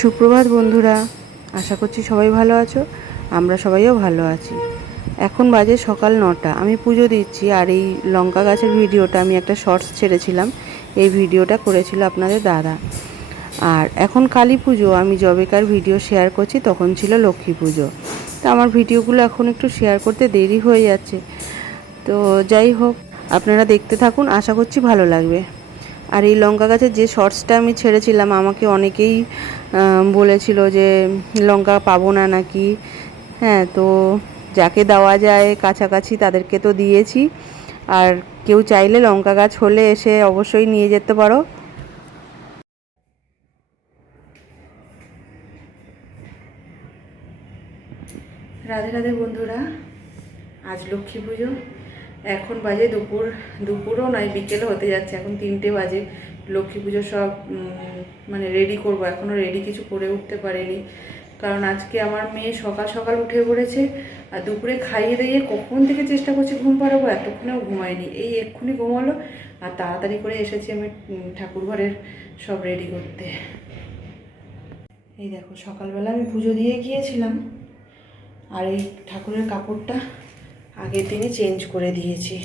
সুপ্রভাত বন্ধুরা, আশা করছি সবাই ভালো আছো, আমরা সবাইও ভালো আছি। এখন বাজে সকাল নটা, আমি পুজো দিচ্ছি আর এই লঙ্কা গাছের ভিডিওটা আমি একটা শর্টস ছেড়েছিলাম, এই ভিডিওটা করেছিল আপনাদের দাদা। আর এখন কালী পুজো, আমি জবেকার ভিডিও শেয়ার করছি, তখন ছিল লক্ষ্মী পুজো। তো আমার ভিডিওগুলো এখন একটু শেয়ার করতে দেরি হয়ে যাচ্ছে। তো যাই হোক, আপনারা দেখতে থাকুন, আশা করছি ভালো লাগবে। আর এই লঙ্কা গাছের যে শর্টসটা আমি ছেড়েছিলাম, আমাকে অনেকেই বলেছিল যে লঙ্কা পাবো না নাকি। হ্যাঁ তো যাকে দেওয়া যায় কাছাকাছি তাদেরকে তো দিয়েছি। আর কেউ চাইলে লঙ্কা গাছ হলে এসে অবশ্যই নিয়ে যেতে পারো। রাধে রাধে বন্ধুরা, আজ লক্ষ্মী পুজো। এখন বাজে দুপুর, দুপুরও নয়, বিকেলও হতে যাচ্ছে। এখন তিনটে বাজে। লক্ষ্মী পুজো সব মানে রেডি করব। এখনও রেডি কিছু করে উঠতে পারিনি। কারণ আজকে আমার মেয়ে সকাল সকাল উঠে পড়েছে। আর দুপুরে খাইয়ে দিয়ে কখন থেকে চেষ্টা করছি ঘুম পাড়াবো, এতক্ষণেও ঘুমায়নি। এই এক্ষুনি ঘুমালো, আর তাড়াতাড়ি করে এসেছি আমি ঠাকুর ঘরের সব রেডি করতে। এই দেখো, সকালবেলা আমি পুজো দিয়ে গিয়েছিলাম। আর এই ঠাকুরের কাপড়টা আগের দিনে চেঞ্জ করে দিয়েছি।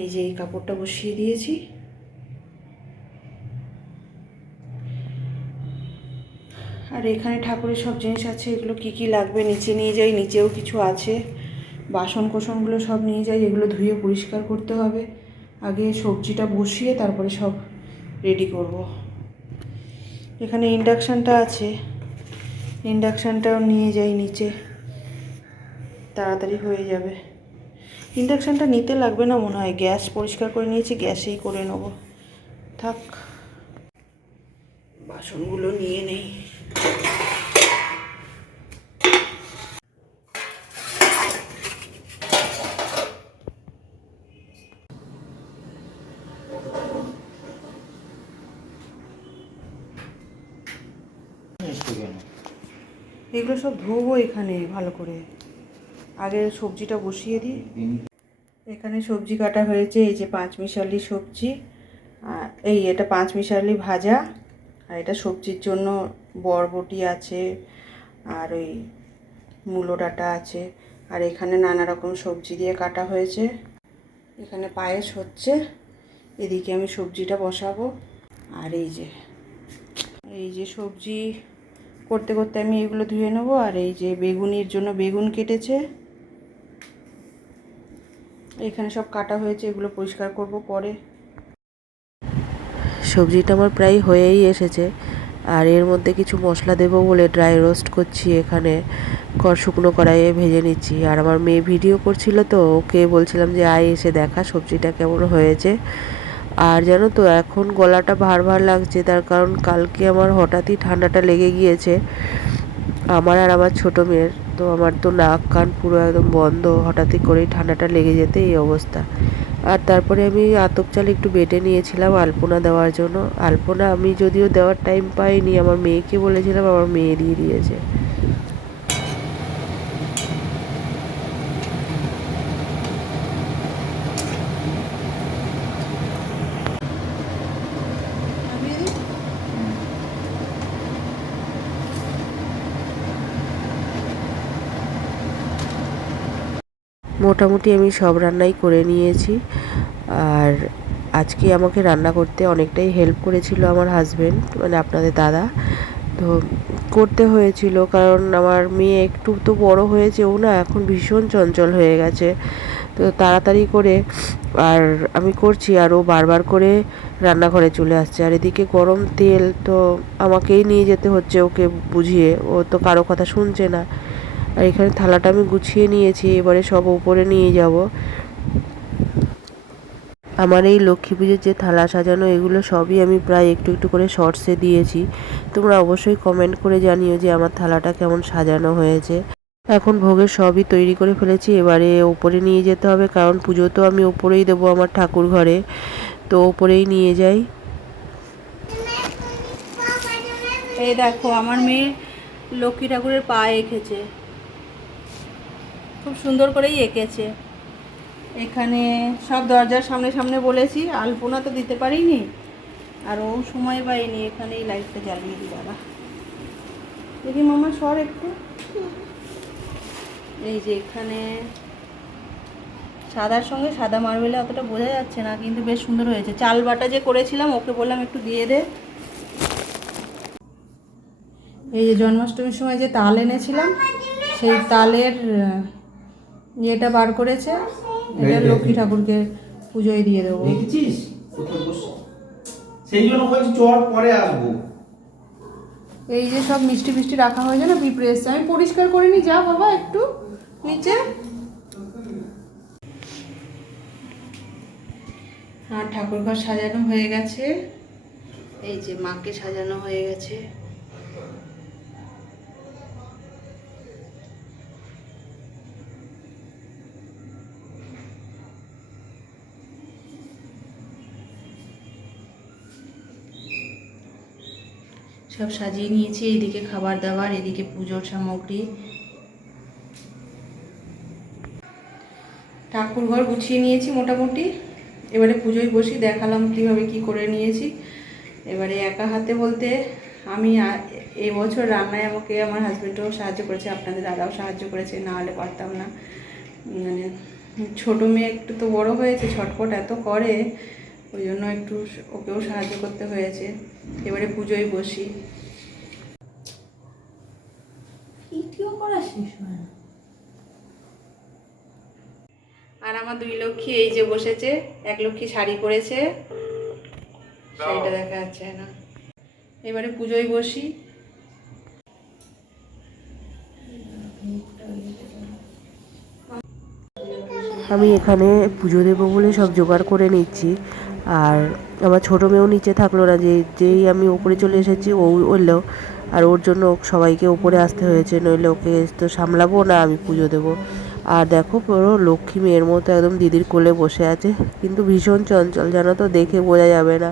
এই যে এই কাপড়টা বসিয়ে দিয়েছি। আর এখানে ঠাকুরের সব জিনিস আছে, এগুলো কি কি লাগবে নিচে নিয়ে যাই, নিচেও কিছু আছে। বাসন কোসনগুলো সব নিয়ে যাই, এগুলো ধুয়ে পরিষ্কার করতে হবে। আগে সবজিটা বসিয়ে তারপরে সব রেডি করব। এখানে ইন্ডাকশানটা আছে। ইন্ডাকশানটাও নিয়ে যাই নিচে। তাড়াতাড়ি হয়ে যাবে। ইন্ডাকশানটা নিতে লাগবে না মনে হয়। গ্যাস পরিষ্কার করে নিয়েছি, গ্যাসেই করে নেব। থাক। বাসনগুলো নিয়ে নেই। এগুলো সব ধোবো এখানে ভালো করে। আগে সবজিটা বসিয়ে দিই। এখানে সবজি কাটা হয়েছে, এই যে পাঁচ মিশালি সবজি এই এটা পাঁচ মিশালি ভাজা, আর এটা সবজির জন্য বরবটি আছে, আর ওই মূলো ডাঁটা আছে, আর এখানে নানা রকম সবজি দিয়ে কাটা হয়েছে। এখানে পায়েস হচ্ছে, এদিকে আমি সবজিটা বসাবো, আর এই যে এই যে সবজি, করতে করতে আমি এগুলো ধুয়ে নেব, আর এই যে বেগুনির জন্য বেগুন কেটেছে। এখানে সব কাটা হয়েছে, এগুলো পরিষ্কার করব পরে। সবজিটা আমার প্রায় হয়েই এসেছে। আর এর মধ্যে কিছু মশলা দেবো বলে ড্রাই রোস্ট করছি, এখানে কর শুকনো কড়াইয়ে ভেজে নিচ্ছি। আর আমার মেয়ে ভিডিও করছিল তো, ওকে বলছিলাম যে, আয় এসে দেখা সবজিটা কেমন হয়েছে। আর জানো তো, এখন গলাটা ভার ভার লাগছে, তার কারণ কালকে আমার হঠাৎই ঠান্ডাটা লেগে গিয়েছে। আমার আর আমার ছোটো মেয়ের। তো আমার তো নাক, কান পুরো একদম বন্ধ। হঠাৎই করেই ঠান্ডাটা লেগে যেতে এই অবস্থা। আর তারপরে আমি আতপ চাল একটু বেটে নিয়েছিলাম আলপনা দেওয়ার জন্য। আলপনা আমি যদিও দেওয়ার টাইম পাইনি, আমার মেয়েকে বলেছিলাম, আমার মেয়ে দিয়ে দিয়েছে। মোটামুটি আমি সব রান্নাই করে নিয়েছি। আর আজকে আমাকে রান্না করতে অনেকটাই হেল্প করেছিল আমার হাজবেন্ড মানে আপনাদের দাদা। তো করতে হয়েছিল, কারণ আমার মেয়ে একটু তো বড় হয়েছে, ও না এখন ভীষণ চঞ্চল হয়ে গেছে। তো তাড়াতাড়ি করে আর আমি করছি, আর ও বারবার করে রান্নাঘরে চলে আসছে। আর এদিকে গরম তেল তো আমাকেই নিয়ে যেতে হচ্ছে ওকে বুঝিয়ে, ও তো কারও কথা শুনছে না। আর এখানে থালাটা আমি গুছিয়ে নিয়েছি, এবারে সব উপরে নিয়ে যাব। আমার এই লক্ষ্মী পুজোর যে থালা সাজানো, এগুলো সবই আমি প্রায় একটু একটু করে শর্টসে দিয়েছি। তোমরা অবশ্যই কমেন্ট করে জানিও যে আমার থালাটা কেমন সাজানো হয়েছে। এখন ভোগের সবই তৈরি করে ফেলেছি, এবারে ওপরে নিয়ে যেতে হবে, কারণ পুজো তো আমি ওপরেই দেবো আমার ঠাকুর ঘরে। তো ওপরেই নিয়ে যাই। এই দেখো, আমার মেয়ে লক্ষ্মী ঠাকুরের পা এঁকেছে। খুব সুন্দর করেই এঁকেছে। এখানে সব দরজার সামনে সামনে বলেছি, আলপনা তো দিতে পারিনি। আর ও সময় পাইনি এখানে এই লাইটটা জ্বালিয়ে দিই বাবা। দেখি মামা, সর একটু। এই যে এখানে সাদার সঙ্গে সাদা মার্বেলে অতটা বোঝা যাচ্ছে না, কিন্তু বেশ সুন্দর হয়েছে। চাল বাটা যে করেছিলাম, ওকে বললাম একটু দিয়ে দে। এই যে জন্মাষ্টমীর সময় যে তাল এনেছিলাম, সেই তালের ইয়েটা বার করেছে এটা লক্ষ্মী ঠাকুরকে পুজোয় দিয়ে দেবো। দেখেছিস? সেই জন্য বলছি চল পরে আসব। এই যে সব মিষ্টি মিষ্টি রাখা হয়েছে না পিঁপড়ে এসছে। আমি পরিষ্কার করে নি যা বাবা একটু নিচে। আর ঠাকুর ঘর সাজানো হয়ে গেছে। এই যে মাকে সাজানো হয়ে গেছে। সব সাজিয়ে নিয়েছি এইদিকে খাবার দাবার, এদিকে পুজোর সামগ্রী। ঠাকুর ঘর গুছিয়ে নিয়েছি মোটামুটি। এবারে পুজোয় বসি, দেখালাম কীভাবে কি করে নিয়েছি। এবারে একা হাতে বলতে আমি এবছর রান্নায় আমাকে আমার হাজব্যান্ডও সাহায্য করেছে, আপনাদের দাদাও সাহায্য করেছে, না হলে পারতাম না। মানে ছোটো মেয়ে একটু তো বড় হয়েছে ছটপট এত করে। ওই জন্য একটু ওকেও সাহায্য করতে হয়েছে। এবারে পুজোয় বসি। ইটিও করা শেষ হয় না। আর আমার দুই লক্ষ্মী এই যে বসেছে এক লক্ষ্মী শাড়ি পরেছে। শাড়িটা দেখা যাচ্ছে না। এবারে পুজোয় বসি। আমি এখানে পুজো দেবো বলে সব জোগাড় করে নিচ্ছি। আর আমার ছোটো মেয়েও নিচে থাকল না, যে, যেই আমি ওপরে চলে এসেছি ও উঠল। আর ওর জন্য সবাইকে ওপরে আসতে হয়েছে, নইলে ওকে তো সামলাবো না, আমি পুজো দেবো। আর দেখো পুরো লক্ষ্মী মেয়ের মতো একদম দিদির কোলে বসে আছে, কিন্তু ভীষণ চঞ্চল, জানো তো, দেখে বোঝা যাবে না।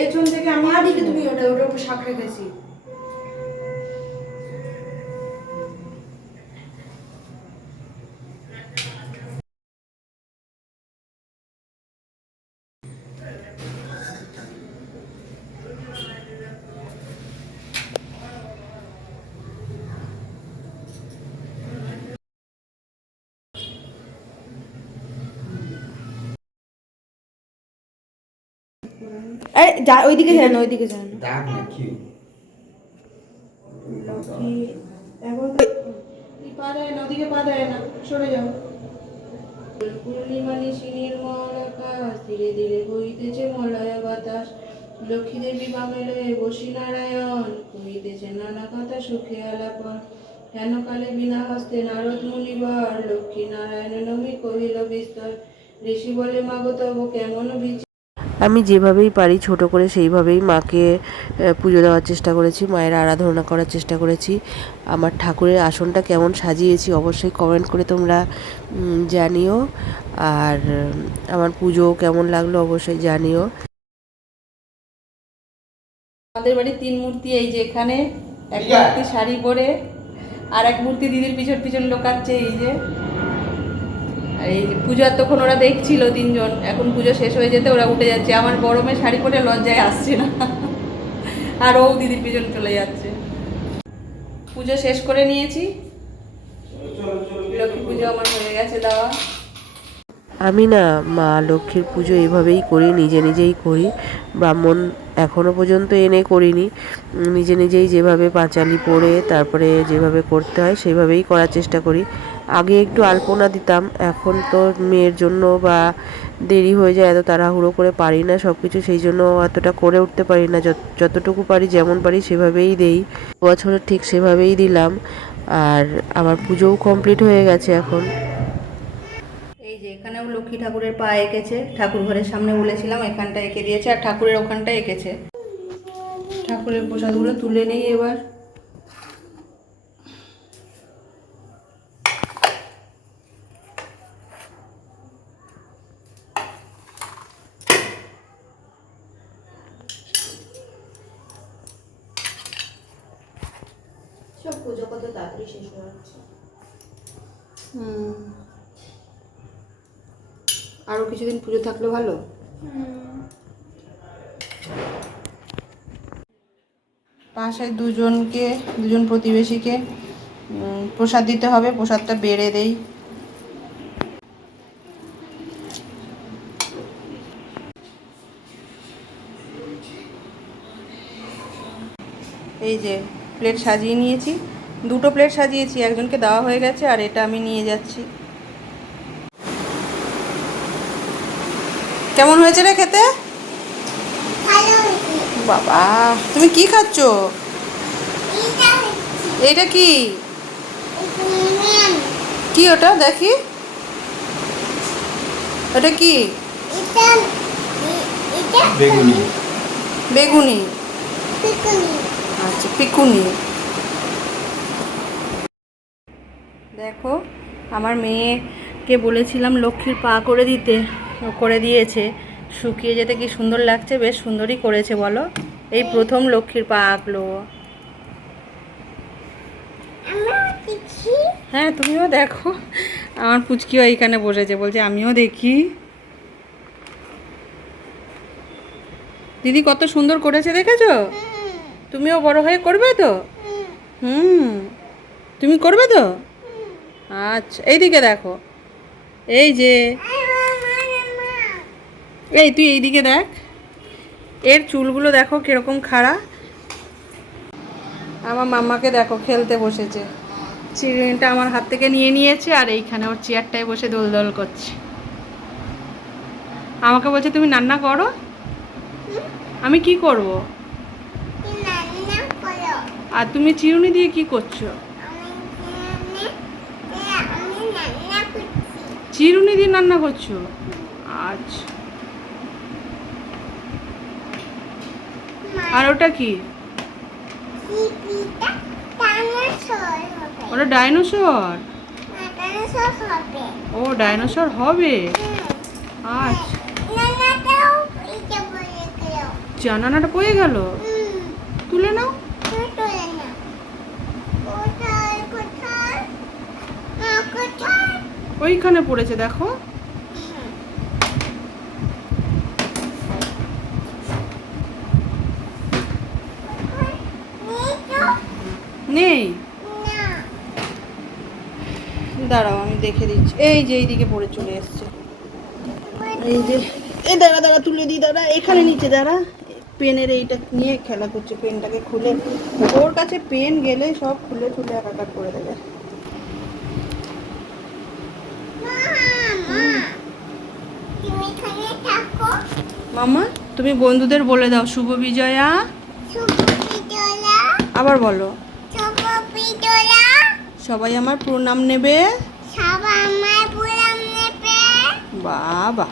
এইখান থেকে আমি আদিকে তুমি ওটা ওটা উপর শাক রেখেছি। আরে যা ওইদিকে যান ওইদিকে যান। ডাক না কি লক্ষ্মী পা দেয় না ওদিকে পা দেয় না সরে যাও। পূর্ণিমা নিশি নির্মল আকাশ ধীরে ধীরে বইতেছে মলয় বাতাস। লক্ষ্মী দেবী বামে লয়ে বসি নারায়ণ কহিতেছে নানা কথা সুখে আলাপন। হেন কালে বিনা হস্তে নারদ মুনিবার লক্ষ্মী নারায়ণ নমি কহিল বিস্তর। ঋষি বলে মাগো তব কেমন বিচ আমি যেভাবেই পারি ছোট করে সেইভাবেই মাকে পুজো দেওয়ার চেষ্টা করেছি মায়ের আরাধনা করার চেষ্টা করেছি। আমার ঠাকুরের আসনটা কেমন সাজিয়েছি অবশ্যই কমেন্ট করে তোমরা জানিও। আর আমার পুজো কেমন লাগল অবশ্যই জানিও। আমাদের বাড়ির তিন মূর্তি এই যে এখানে এক মূর্তি শাড়ি পরে আর এক মূর্তি দিদির পিছন পিছন লোকাচ্ছে এই যে। আর এই পুজো এতক্ষণ ওরা দেখছিল তিনজন, এখন পুজো শেষ হয়ে যেতে ওরা উঠে যাচ্ছে। আমার গরমে শাড়ি পরে লজ্জায় আসছে না। আর ও দিদির পিছন চলে যাচ্ছে। পুজো শেষ করে নিয়েছি। লক্ষ্মী পুজো আমার হয়ে গেছে দেওয়া। আমি না মা লক্ষ্মীর পুজো এভাবেই করি, নিজে নিজেই করি। ব্রাহ্মণ এখনও পর্যন্ত এনে করিনি। নিজে নিজেই যেভাবে পাঁচালি পড়ে, তারপরে যেভাবে করতে হয়, সেভাবেই করার চেষ্টা করি। আগে একটু আলপনা দিতাম, এখন তো মেয়ের জন্য বা দেরি হয়ে যায়, এত তাড়াহুড়ো করে পারি না সব কিছু সেই জন্য এতটা করে উঠতে পারি না। যত- যতটুকু পারি, যেমন পারি, সেভাবেই দেই। বছরে ঠিক সেভাবেই দিলাম। আর আমার পুজোও কমপ্লিট হয়ে গেছে এখন। লক্ষ্মী ঠাকুরের পা এঁকেছে। ঠাকুর ঘরের সামনে বলেছিলাম এখানটা এঁকে দিয়েছে। আর ঠাকুরের ওখানটা এঁকেছে। ঠাকুরের প্রসাদগুলো তুলে নেই এবার। সব পুজো কত তাড়াতাড়ি শেষ হয়ে যাচ্ছে। হুম। আরও কিছুদিন পুজো থাকলে ভালো? পাশে দুজনকে, দুজন প্রতিবেশীকে প্রসাদ দিতে হবে, প্রসাদটা বেড়ে দেই। এই যে প্লেট সাজিয়ে নিয়েছি। দুটো প্লেট সাজিয়েছি, একজনকে দেওয়া হয়ে গেছে, আর এটা আমি নিয়ে যাচ্ছি। কেমন হয়েছে রে খেতে? বাবা তুমি কি খাচ্ছ? এটা কি? কি ওটা? দেখি। ওটা কি? বেগুনি। বেগুনি। আচ্ছা পিকুনি। দেখো আমার মেয়েকে বলেছিলাম লক্ষ্মীর পা করে দিতে। করে দিয়েছে। শুকিয়ে যেতে কি সুন্দর লাগছে? বেশ সুন্দরই করেছে বলো। এই প্রথম লক্ষ্মীর পা আঁকলো। হ্যাঁ তুমিও দেখো। আমার পুচকিও এইখানে বসেছে। বলছে আমিও দেখি। দিদি কত সুন্দর করেছে দেখেছ? তুমিও বড় হয়ে করবে তো? হুম। তুমি করবে তো? আচ্ছা এইদিকে দেখো। এই যে এই তুই এইদিকে দেখ। এর চুলগুলো দেখো কীরকম খাড়া। আমার মাম্মাকে দেখো খেলতে বসেছে। চিরুনিটা আমার হাত থেকে নিয়ে নিয়েছে আর এইখানে ওর চেয়ারটায় বসে দোল দোল করছে। আমাকে বলছে তুমি রান্না করো? আমি কি করব? আর তুমি চিরুনি দিয়ে কি করছ? চিরুনি দিয়ে রান্না করছ? আচ্ছা। আর ওটা কি? ওটা ডাইনোসর? ও ডাইনোসর হবে? আচ্ছা জানানাটা পড়ে গেল। তুলে নাও। ওইখানে পড়েছে দেখো। নেই? দাঁড়াও আমি দেখে দিচ্ছি। এই যে এইদিকে পড়ে চলে এসছে। এই যে এই দাঁড়া দাঁড়া তুলে দিই দাঁড়া এখানে নিচে দাঁড়া। পেনের এইটা নিয়ে খেলা করছে পেনটাকে খুলে। ওর কাছে পেন গেলে সব খুলে খুলে একাকার করে দেবে। মামা তুমি বন্ধুদের বলে দাও শুভ বিজয়া। আবার বলো। সবাই আমার প্রণাম নেবে? বাবা।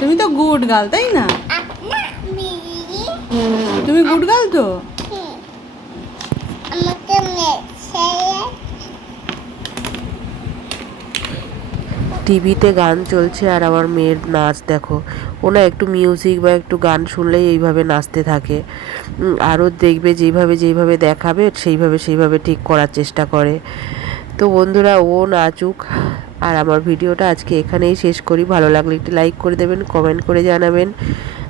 তুমি তো গুড গাল তাই না? তুমি গুড গাল তো আমাকে মেসেজ টিভিতে গান চলছে আর আমার মেয়ের নাচ, দেখো। ও একটু মিউজিক বা একটু গান শুনলেই এইভাবে নাচতে থাকে। আরও দেখবে যেইভাবে যেইভাবে দেখাবে, সেইভাবে সেইভাবে ঠিক করার চেষ্টা করে। তো বন্ধুরা, ও নাচুক। আর আমার ভিডিওটা আজকে এখানেই শেষ করি। ভালো লাগলে একটি লাইক করে দেবেন কমেন্ট করে জানাবেন।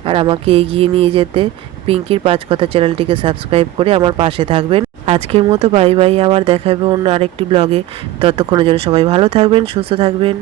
আর আমাকে এগিয়ে নিয়ে যেতে পিঙ্কির পাঁচ কথা চ্যানেলটিকে সাবস্ক্রাইব করে আমার পাশে থাকবেন। আজকের মতো বাই বাই আবার দেখাবে অন্য আরেকটি ব্লগে ততক্ষণের জন্য সবাই ভালো থাকবেন, সুস্থ থাকবেন।